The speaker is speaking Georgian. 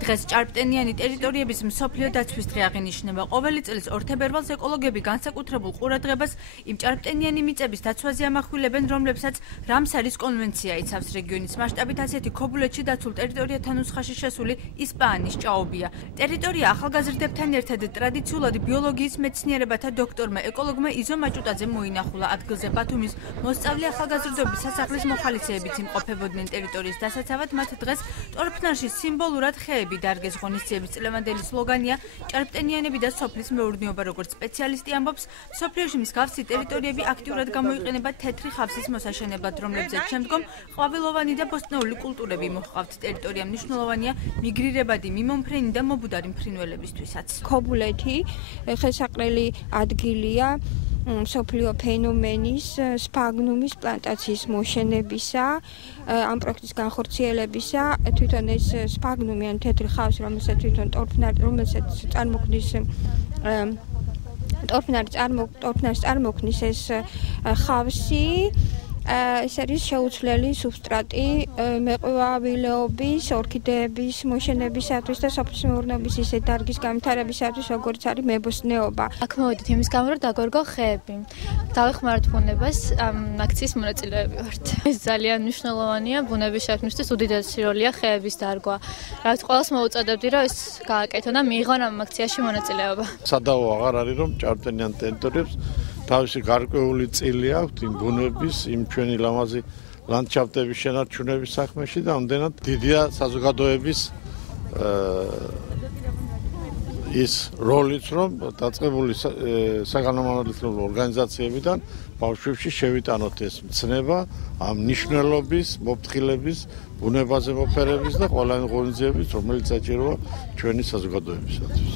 დღეს ჭარბტენიანი ტერიტორიების მსოფლიო დაცვის დღე აღინიშნება. ყოველი წლის 2 თებერვალს ეკოლოგები განსაკუთრებულ ყურადღებას იმ ჭარბტენიანი მიწების დაცვაზე ამახვილებენ, რომლებსაც რამსარის კონვენცია იცავს. რეგიონის მასშტაბით ასეთი ქობულეთში დაცულ ტერიტორიათან ნუსხაში შესული ისპაანის ჭაობია. ტერიტორია ახალგაზრდებთან ერთად ტრადიციულად ბიოლოგიის მეცნიერებათა დოქტორმა ეკოლოგმა იზო მაჭუტაძე მოინახულა. ადგილზე ბათუმის მოსწავლე ახალგაზრდობის სასახლის მოხალისეებიც იმყოფებოდნენ. ტერიტორიის დასაცავად მათ დღეს ტორფნარში სიმბოლურად ხეები დარგეს. ღონისძიების წლევანდელი სლოგანია ჭარბტენიანები და სოფლის მეურნეობა. როგორც სპეციალისტი ამბობს, მსოფლიოში მსგავსი ტერიტორიები აქტიურად გამოიყენება თეთრი ხავსის მოსაშენებლად, რომლებზეც შემდგომ ყვავილოვანი და ბოსტნეული კულტურები მოჰყავთ. ტერიტორია მნიშვნელოვანია მიგრირებადი, მიმომფრენი და მობუდარი ფრინველებისთვისაც. ქობულეთი ხელსაყრელი ადგილია მსოფლიო ფენომენის სფაგნუმის პლანტაციის მოშენებისა, ამ პროექტის განხორციელებისა. თვითონ ეს სფაგნუმი ან თეთრი ხავსი, რომელსაც თვითონ რომელსაც ტორფნარის წარმოქმნის ეს ხავსი ეს არის შეუცვლელი სუბსტრატი მეყვავილეობის, ორქიდეების მოშენებისათვის და სოფლის მეურნეობის ისეთ დარგის განვითარებისათვის, როგორც არის მებოსტნეობა. აქ მოვედით იმის გამო, რომ დაგორგო ხეები. დავეხმაროთ ბუნებას, ამ აქციის მონაწილეები ვართ. ეს ძალიან მნიშვნელოვანია ბუნების შექმნისთვის, უდიდესი როლია ხეების დარგვა. რაც ყველას მოუწოდებდი, რომ ეს გააკეთონ და მიიღონ ამ აქციაში მონაწილეობა. სადავო აღარ არის, რომ ჭარბტენიან ტერიტორიებს თავისი გარკვეული წილი აქვთ იმ ბუნების, იმ ჩვენი ლამაზი ლანდშაფტების შენარჩუნების საქმეში და ამდენად დიდია საზოგადოების ის როლიც, რომ დაწყებული საგანმანათლებლო ორგანიზაციებიდან ბავშვებში შევიტანოთ ეს მცნება ამ მნიშვნელობის, მოფრთხილების, ბუნებაზე მოფერების და ყველა ღონისძიების, რომელიც საჭიროა ჩვენი საზოგადოებისათვის.